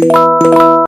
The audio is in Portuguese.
Música